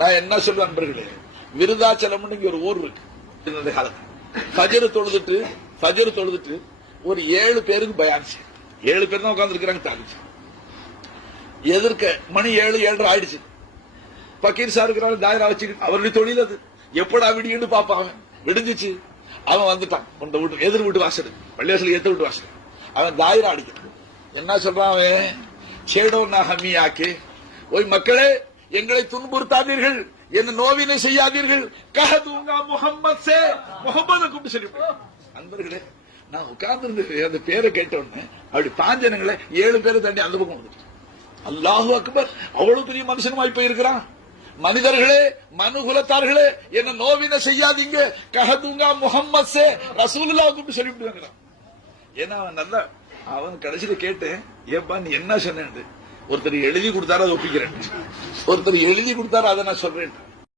நான் என்ன சொல்றேன் நண்பர்களே, விருதாச்சலம் ஒரு ஊர் இருக்கு. இந்த காலத்துல ஃபஜர் தொழுதுட்டு ஒரு 7 பேருக்கு பயான் 7 பேர் தான் உட்கார்ந்து இருக்கிறாங்க. தாலிச்சு எதிர்க்க மணி 7:30 ஆயிடுச்சு. பக்கீர் சார் இருக்கிறாரு, தாயரா வச்சுக்கிட்டு அவருடைய தொழில் அது. எப்படா விடியுன்னு பாப்பான். விடிஞ்சிச்சு. அவன் வந்துட்டான். எதிர் வீட்டு வாசல், பள்ளிவாசல் ஏத்த வீட்டு வாசல். அவன் தாயரா அடிக்கிறான். என்ன சொல்றான் அவன்? சேடோ நஹமி ஆக்கே, ஓய் மக்களே, எங்களை துன்புறுத்தாதீர்கள், என்ன நோவினை செய்யாதீர்கள். கஹதுங்கா முஹம்மத் சே, முஹம்மது கூப்பிட்டு சொல்லி. அன்பர்களே, நான் உட்கார்ந்து அந்த பேரை கேட்ட உடனே அப்படி பாஞ்சனங்களை 7 பேரை தாண்டி அந்த பக்கம் வந்துட்டு, அல்லாஹு அக்பர், அவ்வளவு பெரிய மனுஷனுமாய் போயிருக்கிறான். மனிதர்களே, மனுகுலத்தார்களே, என்ன நோவினை செய்யாதீங்க, கஹதுங்கா முஹம்மத் சே, ரசூலுல்லாஹ் கூப்பிட்டு சொல்லிவிட்டு. ஏன்னா அவன் நல்லா, அவன் கடைசியில கேட்டேன், ஏப்பா நீ என்ன சொன்ன? ஒருத்தர் எழுதி கொடுத்தாரு, அதை ஒப்பிக்கிறேன். ஒருத்தர் எழுதி கொடுத்தாரு, அதை நான் சொல்றேன்.